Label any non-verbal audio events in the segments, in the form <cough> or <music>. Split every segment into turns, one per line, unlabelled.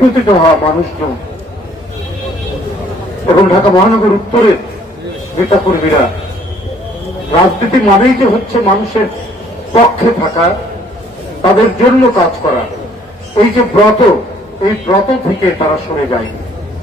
নিপতিত হওয়া মানুষজন। এবং ঢাকা মহানগর উত্তরের নেতাকর্মীরা রাজনীতি মানেই যে হচ্ছে মানুষের পক্ষে থাকা, তাদের জন্য কাজ করা। এই যে ব্রত, এই ব্রত থেকে তারা সরে যায়।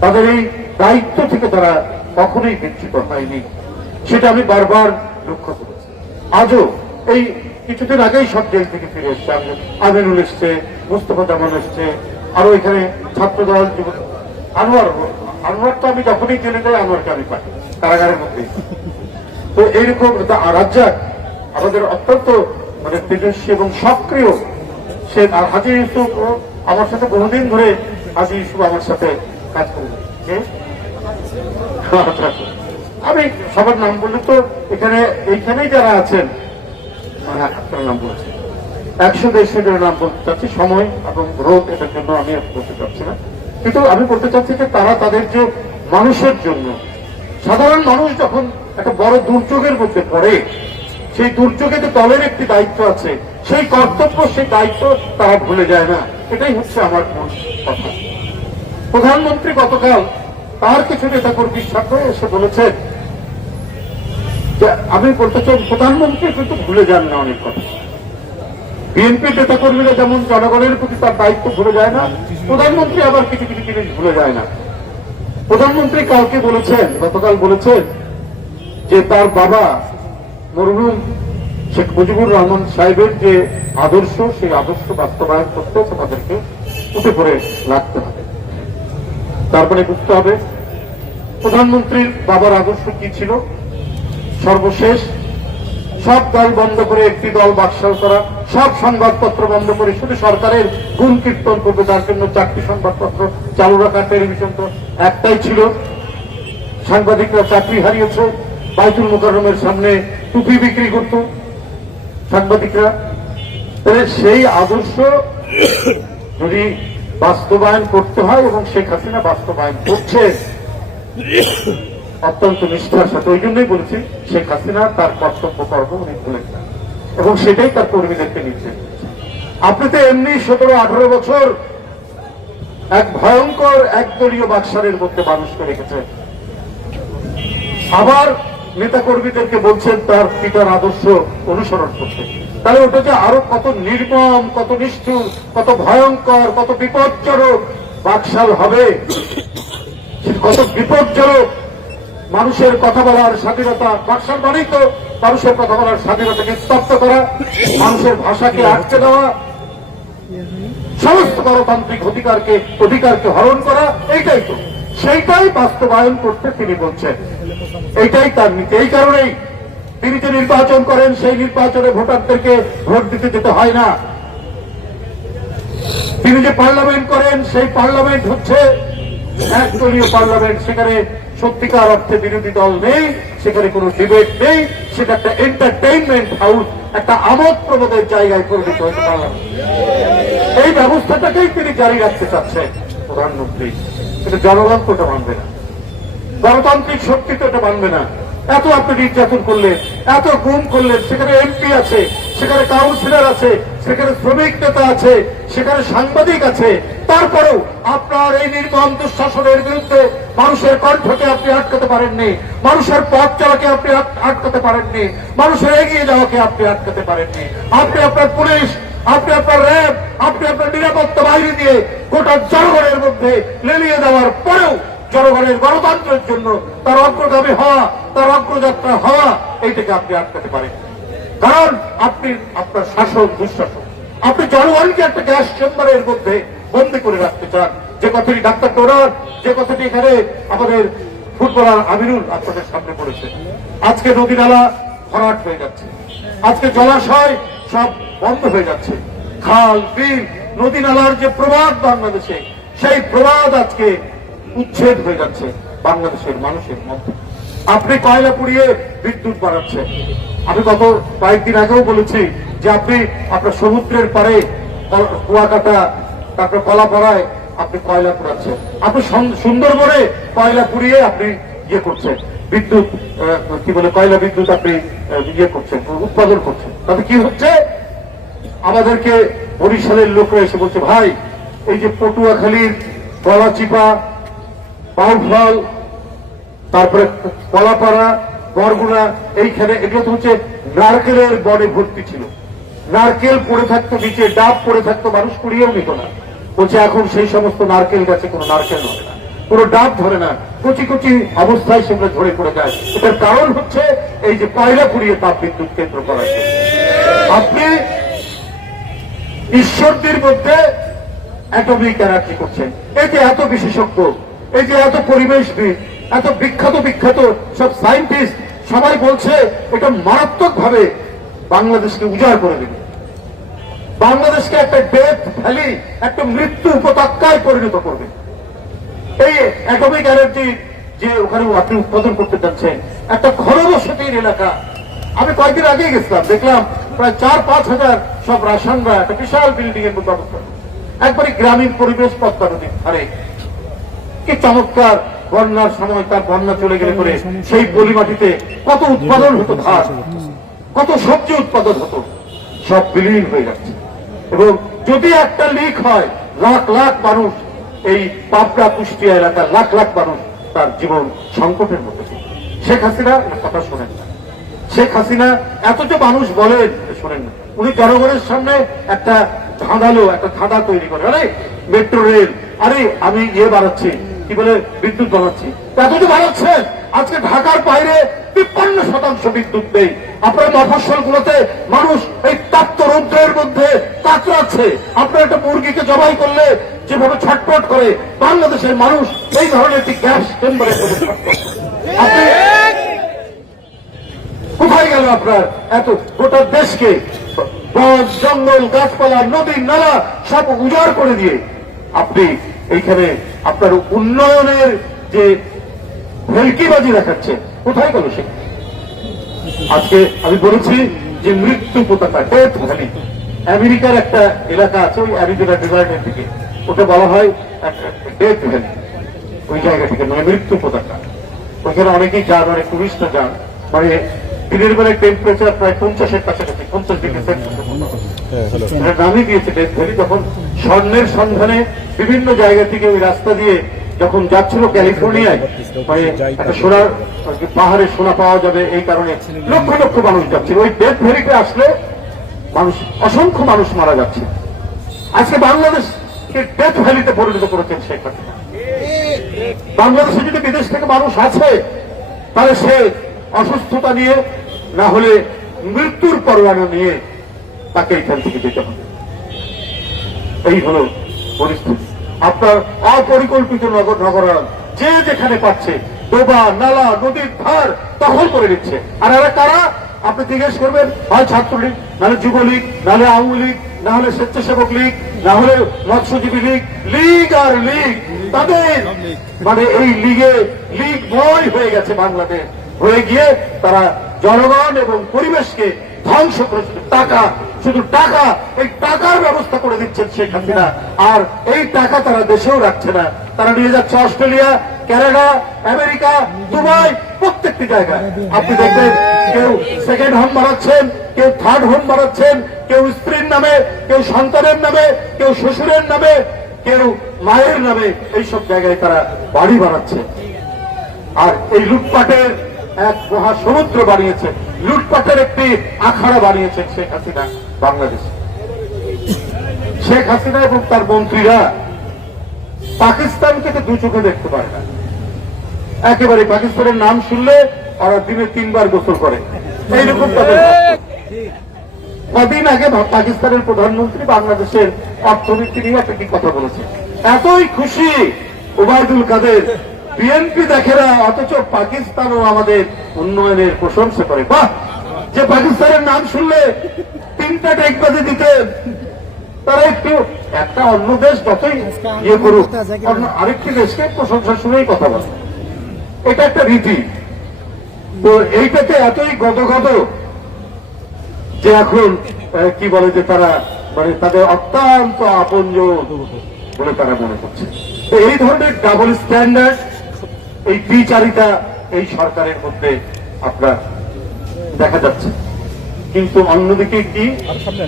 তাদের এই দায়িত্ব থেকে তারা কখনোই বিচ্যুত হয়নি। সেটা আমি বারবার লক্ষ্য করেছি। আজও এই কিছুদিন আগেই সব জেল থেকে ফিরে এসছে। আমি- আমিনুল এসছে, মুস্তফা জামান এসছে আরও এখানে ছাত্রদল যুব আনোয়ার আনোয়ার তো আমি যখনই জেনে যাই আনোয়ারকে আমি পাই কারাগারের মধ্যে তো এইরকম রাজ্জাক আমাদের অত্যন্ত মানে তেজস্বী এবং সক্রিয় সে আর হাজি ইউসুফ আমার সাথে বহুদিন ধরে হাজি ইউসুফ আমার সাথে কাজ করে কে? আচ্ছা। আমি সবার নাম বললে তো এখানে, এইখানেই যারা আছেন হ্যাঁ আপনার নাম বলছি একশো দেড়শো জনের নাম বলতে চাচ্ছি, সময় এবং রোগ এটার জন্য আমি বলতে চাচ্ছি না। কিন্তু আমি বলতে চাচ্ছি যে তারা তাদের যে মানুষের জন্য, সাধারণ মানুষ যখন একটা বড় দুর্যোগের মধ্যে পড়ে, সেই দুর্যোগে যে দলের একটি দায়িত্ব আছে, সেই কর্তব্য, সেই দায়িত্ব তারা ভুলে যায় না। এটাই হচ্ছে আমার মূল কথা। প্রধানমন্ত্রী গতকাল তার কিছু নেতা কর্মীর সাথে এসে বলেছেন আমি বলতে চাই প্রধানমন্ত্রী কিন্তু ভুলে যান না অনেক কথা। বিএনপি নেতা কর্মীরা যেমন জনগণের প্রতি তার দায়িত্ব ভুলে যায় না, প্রধানমন্ত্রী আবার কিছু কিছু জিনিস ভুলে যায় না। প্রধানমন্ত্রী কালকে বলেছেন, গতকাল বলেছেন যে তার বাবা মরহুম শেখ মুজিবুর রহমান সাহেবের যে আদর্শ, সেই আদর্শ বাস্তবায়ন করতে তাদেরকে উঠে পড়ে লাগতে হবে। তারপরে বুঝতে হবে প্রধানমন্ত্রীর বাবার আদর্শ কি ছিল? সর্বশেষ সব দল বন্ধ করে একটি দল বাকশাল করা সব সংবাদপত্র বন্ধ করে শুধু সরকারের গুণ কীর্তন করবে তার জন্য চারটি সংবাদপত্র চালু রাখা টেলিভিশন তো একটাই ছিল। সাংবাদিকরা চাকরি হারিয়েছে। বাইতুল মুকাররমের সামনে টুপি বিক্রি করত সাংবাদিকরা। তাহলে সেই আদর্শ যদি বাস্তবায়ন করতে হয় এবং শেখ হাসিনা বাস্তবায়ন করছে, অত্যন্ত নিষ্ঠার সাথে, ওই জন্যই বলছি, শেখ হাসিনা তার কর্তব্য কর্ম উনি ভুলেন এবং সেটাই তার কর্মীদেরকে নিচ্ছে। আপনি তো এমনি সতেরো, আঠারো বছর এক ভয়ঙ্কর একদলীয় বাক্সারের মধ্যে মানুষকে রেখেছে আবার নেতা কর্মীদেরকে বলছেন তার পিতার আদর্শ অনুসরণ করতে। তাহলে ওটা যে আরও কত নির্মম, কত নিষ্ঠুর, কত ভয়ঙ্কর, কত বিপজ্জনক বাকশাল হবে, কত বিপজ্জনক মানুষের কথা বলার স্বাধীনতা বাকশাল মানেই তো মানুষের কথা বলার স্বাধীনতাকে স্তব্ধ করা, মানুষের ভাষাকে আটকে দেওয়া, সমস্ত গণতান্ত্রিক অধিকারকে অধিকারকে হরণ করা, এইটাই তো। সেইটাই বাস্তবায়ন করতে তিনি বলছেন। এইটাই তার নীতি। এই কারণেই তিনি যে নির্বাচন করেন, সেই নির্বাচনে ভোটারদেরকে ভোট দিতে যেতে হয় না। তিনি যে পার্লামেন্ট করেন, সেই পার্লামেন্ট হচ্ছে একদলীয় পার্লামেন্ট, সেখানে সত্যিকার অর্থে বিরোধী দল নেই, সেখানে কোনো ডিবেট নেই, সেটা একটা এন্টারটেইনমেন্ট হাউস একটা আমোদ প্রমোদের জায়গায় পরিণত হয়েছে পার্লামেন্ট এই ব্যবস্থাটাকেই তিনি জারি রাখতে চাচ্ছেন প্রধানমন্ত্রী। কিন্তু জনগণ তো এটা মানবে না। গণতান্ত্রিক শক্তি তো এটা মানবে না। এত আপনি নির্যাতন করলেন, এত গুম করলেন, সেখানে এমপি আছে, সেখানে কাউন্সিলর আছে, সেখানে শ্রমিক নেতা আছে, সেখানে সাংবাদিক আছে তারপরেও আপনার এই নির্মম দুঃশাসনের বিরুদ্ধে মানুষের কণ্ঠকে আপনি আটকাতে পারেননি, মানুষের পথ চলাকে আপনি আটকাতে পারেননি, মানুষের এগিয়ে যাওয়াকে আপনি আটকাতে পারেননি। আপনি আপনার পুলিশ, আপনি আপনার র্যাব, আপনি আপনার নিরাপত্তা বাহিনী দিয়ে গোটা জনগণের মধ্যে লেলিয়ে দেওয়ার পরেও জনগণের গণতন্ত্রের জন্য তার অগ্রগামী হওয়া, তার অগ্রযাত্রা হওয়া, এইটাকে আপনি আটকাতে পারেন কারণ আপনি আপনার শাসক, দুঃশাসক। আপনি জনগণকে একটা গ্যাস চেম্বারের মধ্যে বন্দি করে রাখতে চান। যে কথাটি ডাক্তার টোরার যে কথাটি এখানে আমাদের ফুটবলার আমিরুল আপনাদের সামনে পড়েছে। আজকে নদী নালা ভরাট হয়ে যাচ্ছে। আজকে জলাশয় সব বন্ধ হয়ে যাচ্ছে। খাল, বিল নদী নালার যে প্রবাদ বাংলাদেশে, সেই প্রবাদ আজকে উচ্ছেদ হয়ে যাচ্ছে বাংলাদেশের মানুষের মধ্যে। আপনি কয়লা পুড়িয়ে বিদ্যুৎ বাড়াচ্ছেন? আমি গত কয়েকদিন আগেও বলেছি যে আপনি আপনার সমুদ্রের পারে কুয়াকাটা তারপর কলাপাড়ায় আপনি কয়লা পুড়াচ্ছেন। আপনি সুন্দরবনে কয়লা পুড়িয়ে আপনি ইয়ে করছেন। বিদ্যুৎ কি বলে, কয়লা বিদ্যুৎ আপনি ইয়ে করছেন, উৎপাদন করছেন। তাতে কি হচ্ছে? আমাদেরকে বরিশালের লোকরা এসে বলছে, ভাই, এই যে পটুয়াখালীর কলাচিপা, বাউফল, তারপরে কলাপাড়া, বরগুনা, এইখানে এগুলো তো হচ্ছে নারকেলের বনে ভর্তি ছিল। নারকেল পড়ে থাকতো নিচে, ডাব পড়ে থাকতো, মানুষ কুড়িয়েও নিত না। বলছে, এখন সেই সমস্ত নারকেল গাছে কোনো নারকেল ধরে না। কোনো ডাব ধরে না। কচি কচি অবস্থায় সেগুলো ঝরে পড়ে যায়। এটার কারণ হচ্ছে এই যে কয়লা পুড়িয়ে তাপ বিদ্যুৎ কেন্দ্র করা আপনি ঈশ্বরদের মধ্যে অ্যাটমিক এনার্জি করছেন। এই যে এত বিশেষজ্ঞ, এই যে এত পরিবেশবিদ, এত বিখ্যাত বিখ্যাত সব সায়েন্টিস্ট, সবাই বলছে, এটা মারাত্মক ভাবে বাংলাদেশকে উজাড় করে দেবে। বাংলাদেশকে একটা ডেথ ভ্যালি একটা মৃত্যু উপত্যকায় পরিণত করবে। এই অ্যাটমিক এনার্জি যে ওখানে আপনি উৎপাদন করতে যাচ্ছেন, একটা ঘনবসতির এলাকা। আমি কয়েকদিন আগে গেছিলাম, দেখলাম প্রায় চার পাঁচ হাজার সব রাসানরা একটা বিশাল বিল্ডিং এর মধ্যে অবস্থান। একবারে গ্রামীণ পরিবেশ পদ্মা নদীর কি চমৎকার বন্যার সময় তার বন্যা চলে গেলে পরে সেই পলি মাটিতে কত উৎপাদন হতো, ধান। কত সবজি উৎপাদন হতো। সব বিলীন হয়ে যাচ্ছে। এবং যদি একটা লিক হয়, লাখ লাখ মানুষ এই পাবনা কুষ্টিয়া এলাকার লাখ লাখ মানুষ তার জীবন সংকটের মধ্যে শেখ হাসিনা কথা শোনেন না। শেখ হাসিনা এত যে মানুষ বলেন শোনেন না। উনি জনগণের সামনে একটা ধাঁধালো, একটা ধাঁধা তৈরি করে। আরে, মেট্রো রেল, আরে, আমি ইয়ে বাড়াচ্ছি, কি বলে, বিদ্যুৎ বাড়াচ্ছি। এত যে বাড়াচ্ছেন আজকে ঢাকার বাইরে তিপ্পান্ন শতাংশ বিদ্যুৎ নেই। আপনার মফস্বল গুলোতে মানুষ এই তাপ্ত রৌদ্রের মধ্যে কাতরাচ্ছে। আপনার একটা মুরগিকে জবাই করলে যেভাবে ছটপট করে, বাংলাদেশের মানুষ এই ধরনের একটি গ্যাস চেম্বারে কোথায় গেল আপনার এত গোটা দেশকে? বন, জঙ্গল, গাছপালা, নদী, নালা সব উজাড় করে দিয়ে। আপনি এইখানে আপনার উন্নয়নের যে ভেলকিবাজি দেখাচ্ছেন কোথায় গেল সে? আজকে আমি বলেছি যে মৃত্যু পতাকা ডেথ ভ্যালি। আমেরিকার একটা এলাকা আছে ওই অ্যারিজোনা ডেজার্টের দিকে ওটা বলা হয় ডেথ ভ্যালি। ওই জায়গা থেকে মানে মৃত্যু পতাকা ওইখানে অনেকেই যান অনেক টুরিস্টরা যান। মানে দিনের বেলায় টেম্পারেচার প্রায় পঞ্চাশের কাছাকাছি পঞ্চাশ ডিগ্রি সেলসিয়াসের মতো। নামই দিয়েছে ডেথ ভ্যালি। তখন স্বর্ণের সন্ধানে বিভিন্ন জায়গা থেকে ওই রাস্তা দিয়ে যখন যাচ্ছিল ক্যালিফোর্নিয়ায় মানে একটা সোনার পাহাড়ে সোনা পাওয়া যাবে এই কারণে লক্ষ লক্ষ মানুষ যাচ্ছিল। ওই ডেথ ভ্যালিতে আসলে মানুষ, অসংখ্য মানুষ মারা যাচ্ছে। আজকে বাংলাদেশকে ডেথ ভ্যালিতে পরিণত করেছেন শেখ হাসিনা। বাংলাদেশে যদি বিদেশ থেকে মানুষ আছে তাহলে সে অসুস্থতা নিয়ে, না হলে মৃত্যুর পরোয়ানা নিয়ে তাকে এখান থেকে যেতে হবে। এই হলো পরিস্থিতি। আপনার অপরিকল্পিত নগর নগরায়ণ, যে যেখানে পাচ্ছে, ডোবা, নালা, নদীর ধার দখল করে নিচ্ছে। আর এরা কারা? আপনি জিজ্ঞেস করবেন, হয় ছাত্রলীগ নাহলে যুবলীগ নাহলে আওয়ামী লীগ, না হলে স্বেচ্ছাসেবক লীগ, না হলে মৎস্যজীবী লীগ লীগ আর লীগ, তাদের মানে এই লিগে লীগ বই হয়ে গেছে বাংলাদেশ। হয়ে গিয়ে তারা জনগণ এবং পরিবেশকে ধ্বংস করে শুধু টাকা শুধু টাকা, এই টাকার ব্যবস্থা করে দিচ্ছেন শেখ হাসিনা। আর এই টাকা তারা দেশেও রাখছে না। তারা নিয়ে যাচ্ছে অস্ট্রেলিয়া কানাডা আমেরিকা, দুবাই, প্রত্যেকটি জায়গায়। আপনি দেখবেন কেউ সেকেন্ড হোম বানাচ্ছেন, কেউ থার্ড হোম বানাচ্ছেন, কেউ স্ত্রীর নামে, কেউ সন্তানের নামে, কেউ শ্বশুরের নামে, কেউ মায়ের নামে এইসব জায়গায় তারা বাড়ি বানাচ্ছে। আর এই লুটপাটের এক মহা সমুদ্র বানিয়েছে। লুটপাটের একটি আখাড়া বানিয়েছেন শেখ হাসিনা বাংলাদেশ। শেখ হাসিনা এবং তার মন্ত্রীরা পাকিস্তানকে তো দু চোখে দেখতে পারে না। একেবারে পাকিস্তানের নাম শুনলে ওরা দিনে তিনবার গোসল করে। এইরকম তাদের কদিন আগে পাকিস্তানের প্রধানমন্ত্রী বাংলাদেশের অর্থনীতি নিয়ে একটা কি কথা বলেছে এতই খুশি ওবায়দুল কাদের। বিএনপি দেখে না, অথচ পাকিস্তানও আমাদের উন্নয়নের প্রশংসা করে। বাহ! যে পাকিস্তানের নাম শুনলে তিনটা টেকবাজি দিতে। তারা একটু একটা অন্য দেশ যতই ইয়ে করুক, অন্য আরেকটি দেশকে প্রশংসা শুনেই কথা বলে। এটা একটা রীতি। তো এইটাতে এতই গদগদ যে এখন কি বলে যে তারা মানে তাদের অত্যন্ত আপনজন বলে তারা মনে করছে। তো এই ধরনের ডাবল স্ট্যান্ডার্ড এই বিচারিতা এই সরকারের মধ্যে আপনার দেখা যাচ্ছে। কিন্তু অন্যদিকে কি?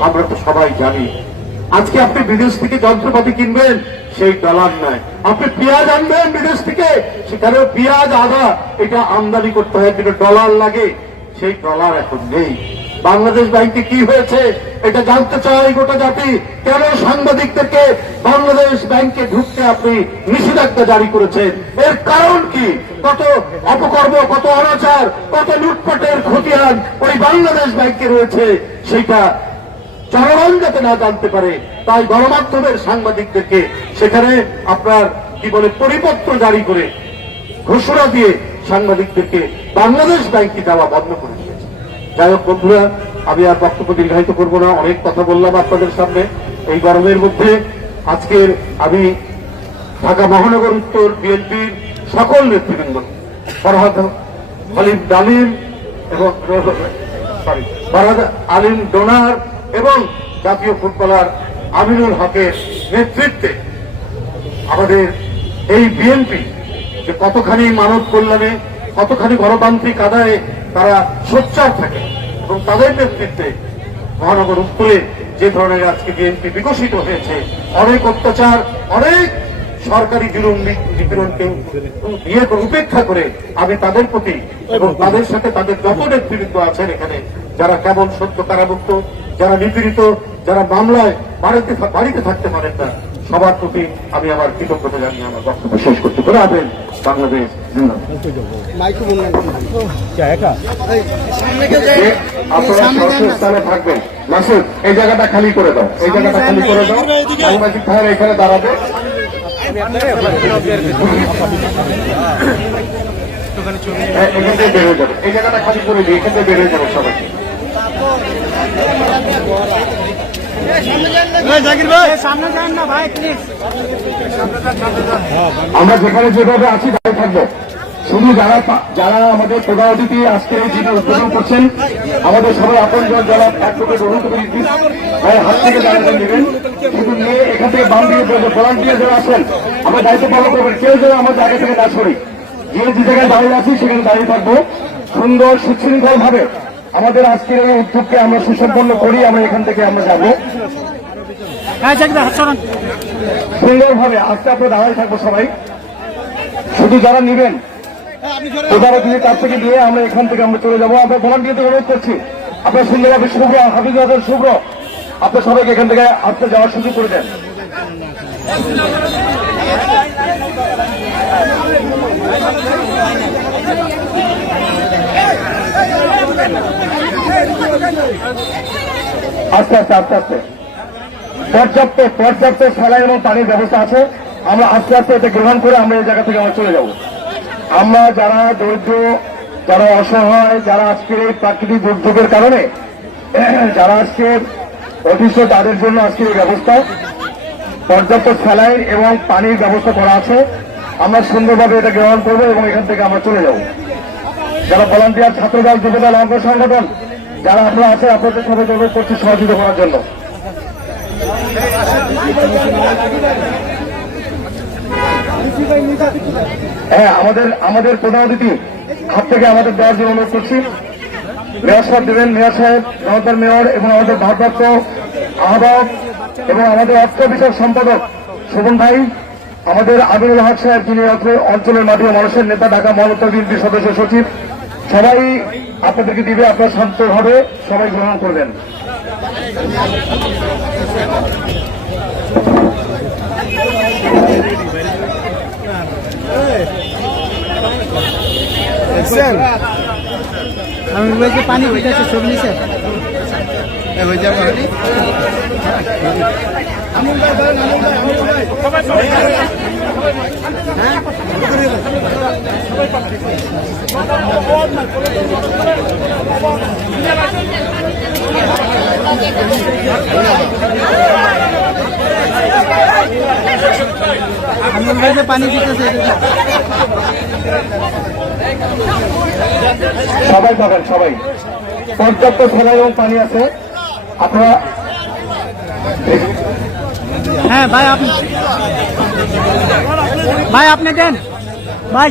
আমরা তো সবাই জানি। আজকে আপনি বিদেশ থেকে যন্ত্রপাতি কিনবেন, সেই ডলার নাই। আপনি পেঁয়াজ আনবেন বিদেশ থেকে, সেখানেও পেঁয়াজ, আদা, এটা আমদানি করতে হয়, কিন্তু ডলার লাগে। সেই ডলার এখন নেই। বাংলাদেশ ব্যাংকে কি হয়েছে এটা জানতে চাই গোটা জাতি। কেন সাংবাদিকদেরকে বাংলাদেশ ব্যাংকে ঢুকতে আপনি নিষেধাজ্ঞা জারি করেছেন? এর কারণ কি? কত অপকর্ম, কত অনাচার, কত লুটপাটের খতিয়ান ওই বাংলাদেশ ব্যাংকে রয়েছে, সেটা জনগণ যাতে না জানতে পারে, তাই গণমাধ্যমের সাংবাদিকদেরকে সেখানে আপনার, কি বলে, পরিপত্র জারি করে ঘোষণা দিয়ে সাংবাদিকদেরকে বাংলাদেশ ব্যাংকে যাওয়া বন্ধ করে যাই হোক, বন্ধুরা, আমি আর বক্তব্য দীর্ঘায়িত করব না। অনেক কথা বললাম আপনাদের সামনে এই গরমের মধ্যে। আজকের আমি ঢাকা মহানগর উত্তর বিএনপির সকল নেতৃবৃন্দ, ফরহাদ আলিম ডালিম এবং সরি, ফরহাদ আলিম ডোনার এবং জাতীয় ফুটবলার আমিনুল হকের নেতৃত্বে আমাদের এই বিএনপি যে কতখানি মানব কল্যাণে, কতখানি গণতান্ত্রিক আদায়ে তারা সোচ্চার থাকে এবং তাদের নেতৃত্বে মহানগর উত্তরে যে ধরনের আজকে বিএনপি বিকশিত হয়েছে, অনেক অত্যাচার, অনেক সরকারি জুলুম নিপীড়নকে নিয়ে উপেক্ষা করে আমি তাদের প্রতি এবং তাদের সাথে তাদের যত নেতৃবৃন্দ আছেন এখানে, যারা কেমন সত্য কারামুক্ত যারা নিপীড়িত, যারা মামলায় বাড়িতে বাড়িতে থাকতে পারেন না সবার প্রতি আমি আমার কৃতজ্ঞতা জানিয়ে আমার বক্তব্য শেষ করতে পারে আবেন বাংলাদেশ আপনারা সরকারি স্থানে থাকবেন। মাসুদ এই জায়গাটা খালি করে দাও। এই জায়গাটা খালি করে দাও। সাংবাদিক ভাইয়েরা এখানে দাঁড়াবে। হ্যাঁ, এখান থেকে বের হয়ে যাবে। এই জায়গাটা খালি করে দিই এখান থেকে বের হয়ে যাব সবাই। আমরা যেখানে যেভাবে আছি দাঁড়িয়ে থাকব। শুধু যারা যারা আমাদের প্রধান অতিথি আজকে এই যিনি উদ্বোধন করছেন, আমাদের সবাই আপন জন যারা অ্যাডভোকেট অনুমতি ভাই হাত থেকে দাঁড়িয়ে নেবেন। শুধু নিয়ে এখান থেকে বাম দিকে ভলান্টিয়ার যারা আছেন, আমরা দায়িত্ব পালন করবেন কেউ যেন আমার জায়গা থেকে না সরি। যে যে জায়গায় দাঁড়িয়ে আছি, সেখানে দাঁড়িয়ে থাকব। সুন্দর সুশৃঙ্খল ভাবে আমাদের আজকের এই উদ্যোগকে আমরা সুসম্পন্ন করি আমরা এখান থেকে আমরা যাব।
হ্যাঁ
সুন্দরভাবে আস্তে আস্তে দাঁড়াই থাকব সবাই। শুধু যারা নিবেন প্রধান অতিথি কাছ থেকে নিয়ে আমরা এখান থেকে আমরা চলে যাব। আমরা ভলান্টিয়ারদের অনুরোধ করছি আপনার সুন্দরভাবে শুভ্র হাফিজ হাসান শুভ্র। আপনার সবাইকে এখান থেকে আসতে যাওয়ার সুযোগ করে দেন। আস্তে আস্তে আস্তে আস্তে। পর্যাপ্ত পর্যাপ্ত স্যালাইন এবং পানির ব্যবস্থা আছে। আমরা আস্তে আস্তে এটা গ্রহণ করে আমরা এই জায়গা থেকে আমরা চলে যাব। আমরা যারা দরিদ্র, যারা অসহায়, যারা আজকের এই প্রাকৃতিক দুর্যোগের কারণে, <clears throat> যারা আজকে অতিষ্ঠ তাদের জন্য আজকের এই ব্যবস্থা। পর্যাপ্ত স্যালাইন এবং পানির ব্যবস্থা করা আছে। আমরা সুন্দরভাবে এটা গ্রহণ করব এবং এখান থেকে আমরা চলে যাব। যারা ভলান্টিয়ার ছাত্রদল, যুবদল, অঙ্গ সংগঠন, যারা আপনারা আছে আপনাদের সবাই অনুরোধ করছি সহযোগিতা করার জন্য। হ্যাঁ আমাদের আমাদের প্রধান অতিথি, হাত থেকে আমাদের দেওয়ার জন্য অনুরোধ করছি। মেয়র সাহেব দেবেন, মেয়র সাহেব নগর মেয়র এবং আমাদের ভারপ্রাপ্ত আহ্বায়ক এবং আমাদের অর্থ বিষয়ক সম্পাদক শোভন ভাই, আমাদের আমিনুল হক সাহেব, যিনি অঞ্চলের মাধ্যমে মানুষের নেতা, ঢাকা মহানগর বিএনপির সদস্য সচিব সবাই আপনাদেরকে দিবে আপনারা শান্তভাবে সবাই গ্রহণ করবেন।
আমি বলছি পানি দিতেছে ছবি নিছে? আমি পানি
সবাই পাবেন সবাই। পর্যাপ্ত খেলা এবং পানি আছে। আপনারা
হ্যাঁ ভাই আপনি ভাই আপনি দেন। ভাই।